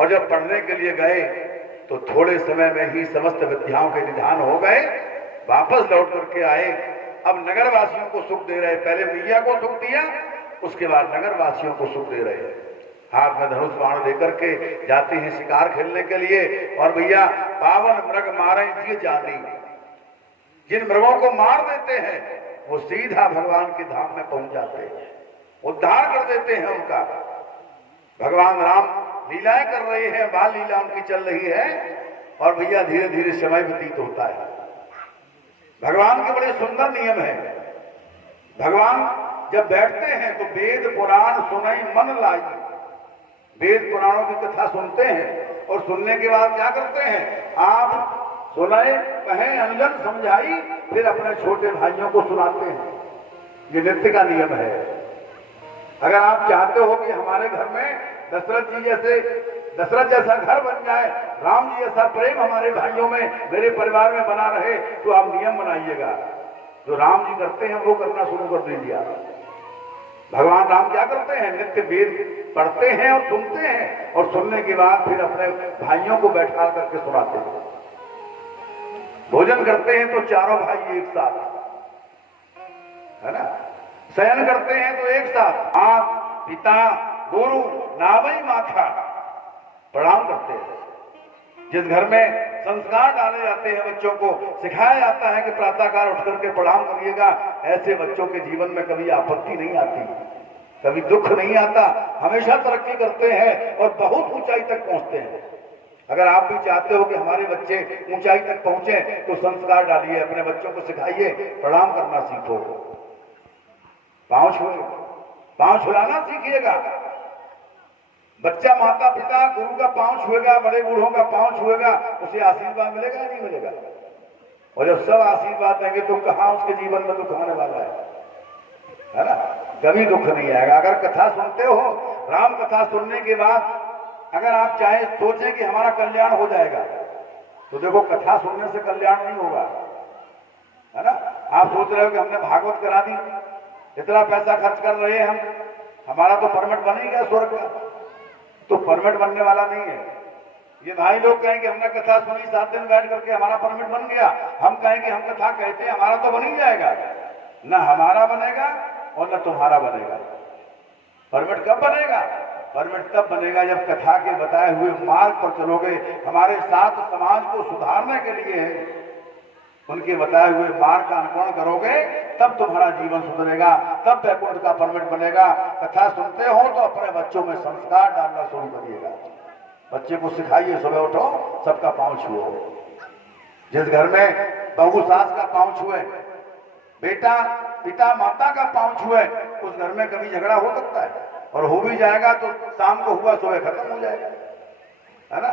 और जब पढ़ने के लिए गए तो थोड़े समय में ही समस्त विद्याओं के निधान हो गए। वापस लौट करके आए, अब नगरवासियों को सुख दे रहे। पहले मैया को सुख दिया, उसके बाद नगरवासियों को सुख दे रहे। हाथ में धनुष बाण लेकर के जाते हैं शिकार खेलने के लिए। और भैया पावन मृग मारे जिय जानी, जिन मृगों को मार देते हैं वो सीधा भगवान के धाम में पहुंच जाते हैं, उद्धार कर देते हैं उनका। भगवान राम लीलाएं कर रहे हैं, बाल लीला उनकी चल रही है और भैया धीरे धीरे समय व्यतीत होता है। भगवान के बड़े सुंदर नियम है। भगवान जब बैठते हैं तो वेद पुराण सुनाई मन लाई। वेद पुराणों की कथा सुनते हैं और सुनने के बाद क्या करते हैं, आप सुनाए कहें अंजन समझाई, फिर अपने छोटे भाइयों को सुनाते हैं। ये नित्य का नियम है। अगर आप चाहते हो कि हमारे घर में दशरथ जैसा घर बन जाए, राम जी जैसा प्रेम हमारे भाइयों में, मेरे परिवार में बना रहे, तो आप नियम बनाइएगा। जो राम जी करते हैं वो करना शुरू कर दीजिए आप। भगवान राम क्या करते हैं, नित्य वेद पढ़ते हैं और सुनते हैं, और सुनने के बाद फिर अपने भाइयों को बैठा करके सुनाते हैं। भोजन करते हैं तो चारों भाई एक साथ, है ना। शयन करते हैं तो एक साथ, आप पिता गुरु नावई माथा प्रणाम करते हैं। जिस घर में संस्कार डाले जाते हैं, बच्चों को सिखाया जाता है कि प्रातःकाल उठ करके प्रणाम करिएगा, ऐसे बच्चों के जीवन में कभी आपत्ति नहीं आती, कभी दुख नहीं आता, हमेशा तरक्की करते हैं और बहुत ऊंचाई तक पहुंचते हैं। अगर आप भी चाहते हो कि हमारे बच्चे ऊंचाई तक पहुंचे तो संस्कार डालिए, अपने बच्चों को सिखाइए, प्रणाम करना सीखो, पांव छुलाना सीखिएगा। बच्चा माता पिता गुरु का पांव छुएगा, बड़े बूढ़ों का पांव छुएगा, उसे आशीर्वाद मिलेगा नहीं मिलेगा। और जब सब आशीर्वाद देंगे तो कहां उसके जीवन में दुख आने वाला है ना। कभी दुख नहीं आएगा। अगर कथा सुनते हो, राम कथा सुनने के बाद अगर आप चाहे सोचें कि हमारा कल्याण हो जाएगा, तो देखो कथा सुनने से कल्याण नहीं होगा, है ना। आप सोच रहे हो कि हमने भागवत करा दी, इतना पैसा खर्च कर रहे हैं हमारा तो परमिट बन ही गया स्वर्ग का, तो परमिट बनने वाला नहीं है। ये भाई लोग कहें कि हमने कथा सुनी 7 दिन बैठ करके हमारा परमिट बन गया, हम कहें कि हम कथा कहते हैं हमारा तो बन ही जाएगा। न हमारा बनेगा और न तुम्हारा बनेगा। परमिट कब बनेगा? परमिट तब बनेगा जब कथा के बताए हुए मार्ग पर चलोगे, हमारे साथ समाज को सुधारने के लिए है, उनके बताए हुए मार्ग का अनुकरण करोगे, तब तुम्हारा जीवन सुधरेगा, तब वैकुंठ का परमिट बनेगा। कथा सुनते हो तो अपने बच्चों में संस्कार डालना शुरू करिएगा। बच्चे को सिखाइए, सुबह उठो सबका पांव छुओ। जिस घर में बहू सास का पांव छुए, बेटा पिता माता का पांव छुए, उस घर में कभी झगड़ा हो सकता है, और हो भी जाएगा तो शाम को हुआ सुबह खत्म हो जाएगा, है ना।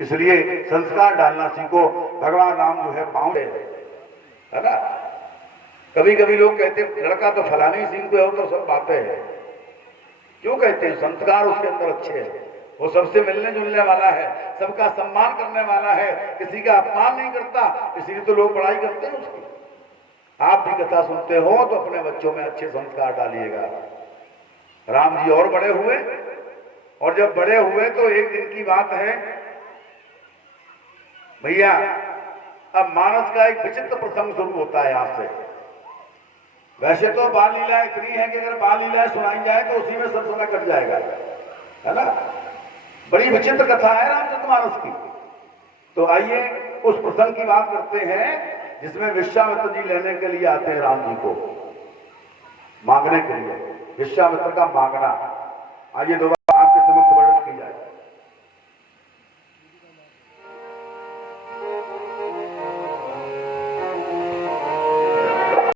इसलिए संस्कार डालना सीखो। भगवान राम जो है पांव है ना। कभी कभी लोग कहते हैं लड़का तो फलानी सिंह पे हो तो सब बातें हैं। क्यों कहते हैं? संस्कार उसके अंदर अच्छे हैं, वो सबसे मिलने जुलने वाला है, सबका सम्मान करने वाला है, किसी का अपमान नहीं करता, इसीलिए तो लोग बड़ाई करते हैं उसकी। आप भी कथा सुनते हो तो अपने बच्चों में अच्छे संस्कार डालिएगा। राम जी और बड़े हुए, और जब बड़े हुए तो एक दिन की बात है भैया, अब मानस का एक विचित्र प्रसंग शुरू होता है यहां से। वैसे तो बाल लीला इतनी है कि अगर बाल लीला सुनाई जाए तो उसी में सब समय कट जाएगा, है ना। बड़ी विचित्र कथा है रामचरितमानस की। तो आइए उस प्रसंग की बात करते हैं जिसमें विश्वामित्र जी लेने के लिए आते हैं राम जी को, मांगने के लिए, विश्वामित्र का मांगना। आइए दोबारा